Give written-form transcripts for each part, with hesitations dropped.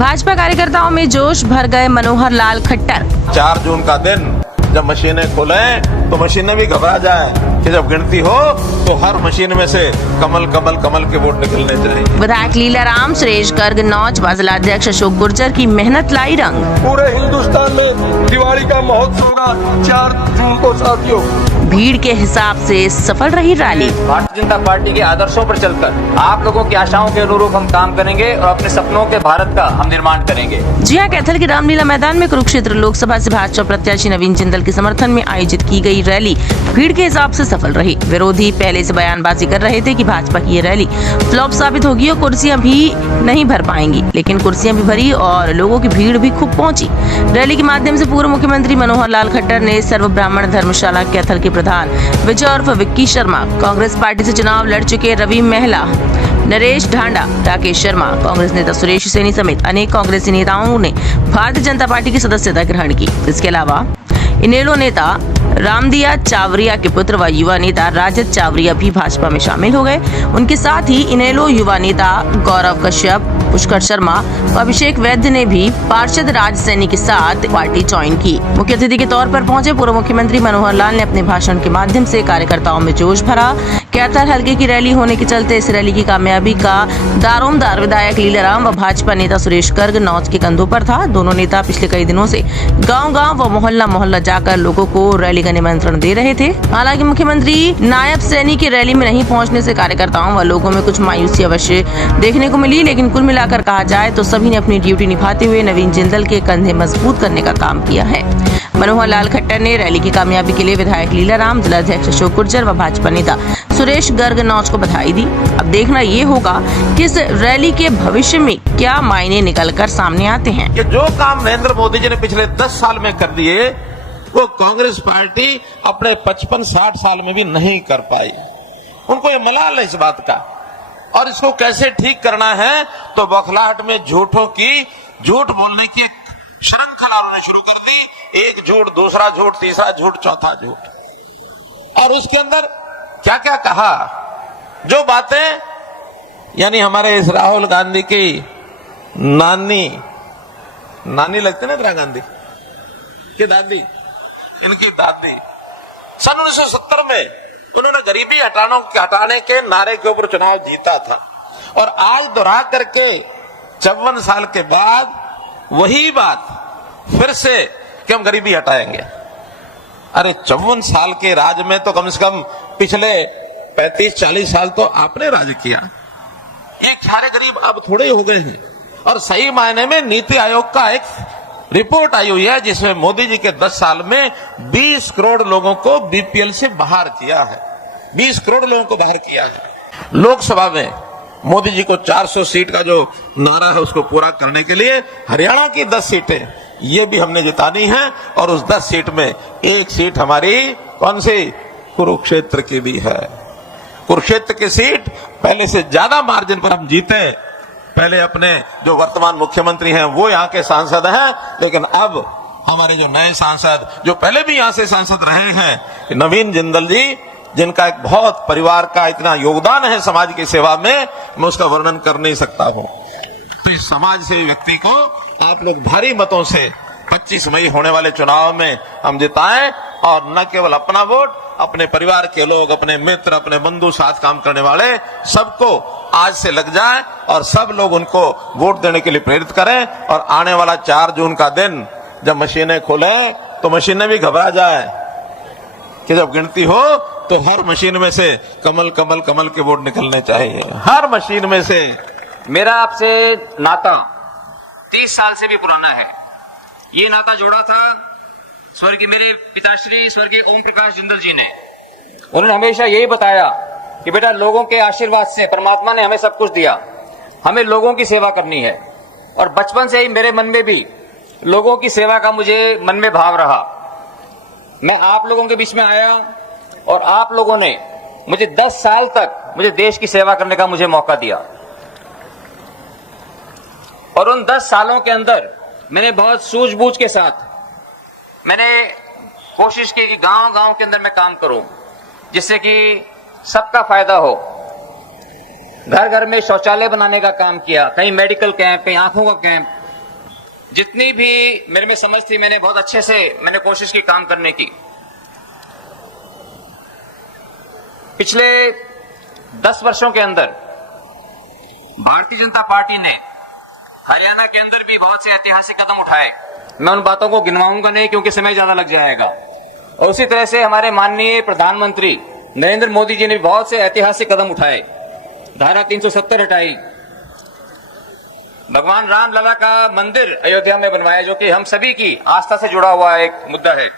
भाजपा कार्यकर्ताओं में जोश भर गए मनोहर लाल खट्टर। 4 जून का दिन जब मशीनें खुलें तो मशीनें भी घबरा जाएं कि जब गिनती हो तो हर मशीन में से कमल कमल कमल के वोट निकलने चाहिए। विधायक लीलाराम, सुरेश गर्ग, नौच, जिला अध्यक्ष अशोक गुर्जर की मेहनत लाई रंग। पूरे हिंदुस्तान में दिवाली का महोत्सव होगा 4 जून को साथियों। भीड़ के हिसाब से सफल रही रैली। भारतीय जनता पार्टी के आदर्शों पर चलकर आप लोगों की आशाओं के अनुरूप हम काम करेंगे और अपने सपनों के भारत का हम निर्माण करेंगे। जी हां, कैथल के रामलीला मैदान में कुरुक्षेत्र लोकसभा से भाजपा प्रत्याशी नवीन जिंदल के समर्थन में आयोजित की गई रैली भीड़ के हिसाब से सफल रही। विरोधी पहले से बयानबाजी कर रहे थे कि भाजपा की ये रैली फ्लॉप साबित होगी और कुर्सियां भी नहीं भर पाएंगी, लेकिन कुर्सियां भी भरी और लोगों की भीड़ भी खूब पहुंची। रैली के माध्यम से पूर्व मुख्यमंत्री मनोहर लाल खट्टर ने सर्व ब्राह्मण धर्मशाला कैथल के प्रधान विजय उर्फ विक्की शर्मा, कांग्रेस पार्टी से चुनाव लड़ चुके रवि महिला, नरेश ढांडा, राकेश शर्मा, कांग्रेस नेता सुरेश सैनी समेत अनेक कांग्रेसी नेताओं ने भारतीय जनता पार्टी की सदस्यता ग्रहण की। इसके अलावा इनेलो नेता रामदिया चावरिया के पुत्र व युवा नेता राजत चावरिया भी भाजपा में शामिल हो गए। उनके साथ ही इनेलो युवा नेता गौरव कश्यप, पुष्कर शर्मा व अभिषेक वैद्य ने भी पार्षद राज सैनी के साथ पार्टी ज्वाइन की। मुख्य अतिथि के तौर पर पहुंचे पूर्व मुख्यमंत्री मनोहर लाल ने अपने भाषण के माध्यम से कार्यकर्ताओं में जोश भरा। कैथल हल्के की रैली होने के चलते इस रैली की कामयाबी का दारोमदार विधायक लीलाराम व भाजपा नेता सुरेश गर्ग नौच के कंधों पर था। दोनों नेता पिछले कई दिनों से गाँव-गाँव व मोहल्ला जाकर लोगों को रैली का निमंत्रण दे रहे थे। हालांकि मुख्यमंत्री नायब सैनी की रैली में नहीं पहुंचने से कार्यकर्ताओं व लोगों में कुछ मायूसी अवश्य देखने को मिली, लेकिन कुल मिलाकर कहा जाए तो सभी ने अपनी ड्यूटी निभाते हुए नवीन जिंदल के कंधे मजबूत करने का काम किया है। मनोहर लाल खट्टर ने रैली की कामयाबी के लिए विधायक लीलाराम, जिला अध्यक्ष अशोक गुर्जर व भाजपा नेता सुरेश गर्ग नौच को बधाई दी। अब देखना ये होगा कि इस रैली के भविष्य में क्या मायने निकल कर सामने आते हैं। कि जो काम नरेंद्र मोदी जी ने पिछले 10 साल में कर दिए वो कांग्रेस पार्टी अपने 55-60 साल में भी नहीं कर पाई। उनको ये मलाल है इस बात का, और इसको कैसे ठीक करना है तो बौखलाहट में झूठ बोलने की एक श्रृंखला उन्होंने शुरू कर दी। एक झूठ, दूसरा झूठ, तीसरा झूठ, चौथा झूठ, और उसके अंदर क्या क्या कहा। जो बातें यानी हमारे इस राहुल गांधी की नानी लगते ना, इंदिरा गांधी की दादी, इनकी दादी सन 1970 में उन्होंने गरीबी हटाने के नारे के ऊपर चुनाव जीता था, और आज दोहरा करके 54 साल के बाद वही बात फिर से कि हम गरीबी हटाएंगे। अरे 54 साल के राज में तो कम से कम पिछले 35-40 साल तो आपने राज किया। ये सारे गरीब अब थोड़े हो गए हैं, और सही मायने में नीति आयोग का एक रिपोर्ट आई हुई है जिसमें मोदी जी के 10 साल में 20 करोड़ लोगों को बीपीएल से बाहर किया है। 20 करोड़ लोगों को बाहर किया है। लोकसभा में मोदी जी को 400 सीट का जो नारा है उसको पूरा करने के लिए हरियाणा की 10 सीटें ये भी हमने जितानी है, और उस 10 सीट में एक सीट हमारी कौन सी, कुरुक्षेत्र की भी है। कुरुक्षेत्र की सीट पहले से ज्यादा मार्जिन पर हम जीते। पहले अपने जो वर्तमान मुख्यमंत्री हैं वो यहाँ के सांसद हैं, लेकिन अब हमारे जो नए सांसद जो पहले भी यहाँ से सांसद रहे हैं, नवीन जिंदल जी, जिनका एक बहुत परिवार का इतना योगदान है समाज की सेवा में, मैं उसका वर्णन कर नहीं सकता हूँ। तो इस समाज से व्यक्ति को आप लोग भारी मतों से 25 मई होने वाले चुनाव में हम जिताएं, और न केवल अपना वोट, अपने परिवार के लोग, अपने मित्र, अपने बंधु, साथ काम करने वाले सबको आज से लग जाए और सब लोग उनको वोट देने के लिए प्रेरित करें। और आने वाला 4 जून का दिन जब मशीनें खुलें तो मशीनें भी घबरा जाए कि जब गिनती हो तो हर मशीन में से कमल कमल कमल के वोट निकलने चाहिए, हर मशीन में से। मेरा आपसे नाता 30 साल से भी पुराना है। ये नाता जोड़ा था स्वर्गीय मेरे पिताश्री स्वर्गीय ओम प्रकाश जिंदल जी ने। उन्होंने हमेशा यही बताया कि बेटा, लोगों के आशीर्वाद से परमात्मा ने हमें सब कुछ दिया, हमें लोगों की सेवा करनी है। और बचपन से ही मेरे मन में भी लोगों की सेवा का मुझे मन में भाव रहा। मैं आप लोगों के बीच में आया और आप लोगों ने मुझे 10 साल तक मुझे देश की सेवा करने का मुझे मौका दिया, और उन 10 सालों के अंदर मैंने बहुत सूझबूझ के साथ मैंने कोशिश की कि गांव-गांव के अंदर मैं काम करूं, जिससे कि सबका फायदा हो। घर घर में शौचालय बनाने का काम किया, कहीं मेडिकल कैंप, कहीं आंखों का कैंप, जितनी भी मेरे में समझ थी मैंने बहुत अच्छे से कोशिश की काम करने की। पिछले 10 वर्षों के अंदर भारतीय जनता पार्टी ने हरियाणा के अंदर भी बहुत से ऐतिहासिक कदम उठाए। मैं उन बातों को गिनवाऊंगा नहीं क्योंकि समय ज्यादा लग जाएगा। और उसी तरह से हमारे माननीय प्रधानमंत्री नरेंद्र मोदी जी ने भी बहुत से ऐतिहासिक कदम उठाए। धारा 370 हटाई, भगवान राम लला का मंदिर अयोध्या में बनवाया जो कि हम सभी की आस्था से जुड़ा हुआ एक मुद्दा है।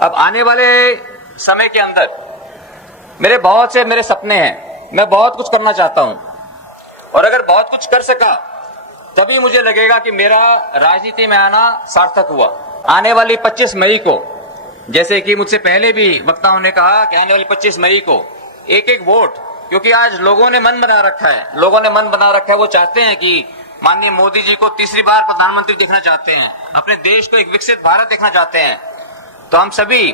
अब आने वाले समय के अंदर मेरे सपने हैं, मैं बहुत कुछ करना चाहता हूं और अगर बहुत कुछ कर सका तभी मुझे लगेगा कि मेरा राजनीति में आना सार्थक हुआ। आने वाली 25 मई को, जैसे कि मुझसे पहले भी वक्ताओं ने कहा कि आने वाली 25 मई को एक एक वोट, क्योंकि आज लोगों ने मन बना रखा है, वो चाहते हैं कि माननीय मोदी जी को तीसरी बार प्रधानमंत्री देखना चाहते हैं, अपने देश को एक विकसित भारत देखना चाहते हैं। तो हम सभी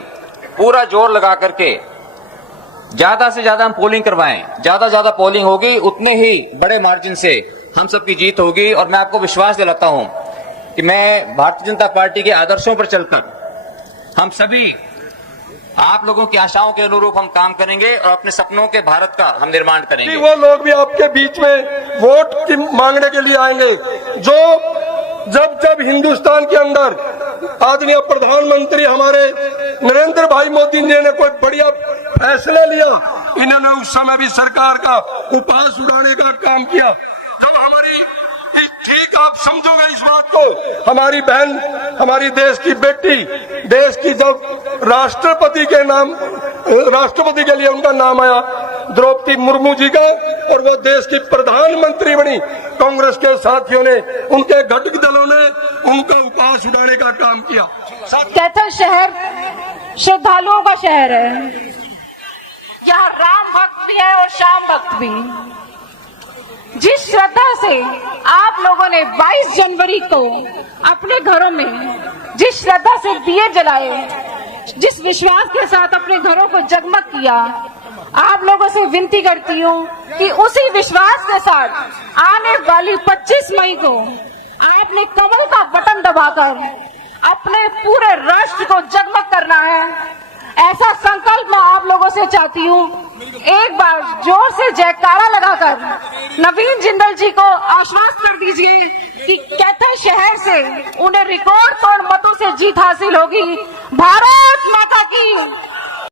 पूरा जोर लगा करके ज्यादा से ज्यादा हम पोलिंग करवाएं। ज्यादा पोलिंग होगी उतने ही बड़े मार्जिन से हम सबकी जीत होगी। और मैं आपको विश्वास दिलाता हूं कि मैं भारतीय जनता पार्टी के आदर्शों पर चलकर हम सभी आप लोगों की आशाओं के अनुरूप हम काम करेंगे और अपने सपनों के भारत का हम निर्माण करेंगे। वो लोग भी आपके बीच में वोट की मांगने के लिए आएंगे जो जब हिंदुस्तान के अंदर आदरणीय प्रधानमंत्री हमारे नरेंद्र भाई मोदी जी ने कोई बढ़िया फैसला लिया, इन्होंने उस समय भी सरकार का उपहास उड़ाने का काम किया। जब हमारी ठीक आप समझोगे इस बात को, हमारी बहन, हमारी देश की बेटी, देश की जब राष्ट्रपति के लिए उनका नाम आया द्रौपदी मुर्मू जी का, और वो देश की प्रधानमंत्री बनी, कांग्रेस के साथियों ने, उनके घटक दलों ने उनका उपहास उड़ाने का काम किया। कैथल शहर श्रद्धालुओं का शहर है। यहाँ राम भक्त भी है और श्याम भक्त भी। जिस श्रद्धा से आप लोगों ने 22 जनवरी को अपने घरों में जिस श्रद्धा से दिए जलाए, जिस विश्वास के साथ अपने घरों को जगमग किया, आप लोगों से विनती करती हूँ कि उसी विश्वास के साथ आने वाली 25 मई को आपने कमल का बटन दबाकर अपने पूरे राष्ट्र को जगमग करना है। ऐसा संकल्प मैं आप लोगों से चाहती हूँ। एक बार जोर से जयकारा लगाकर नवीन जिंदल जी को आश्वस्त कर दीजिए कि कैथल शहर से उन्हें रिकॉर्ड तोड़ मतों से जीत हासिल होगी। भारत माता की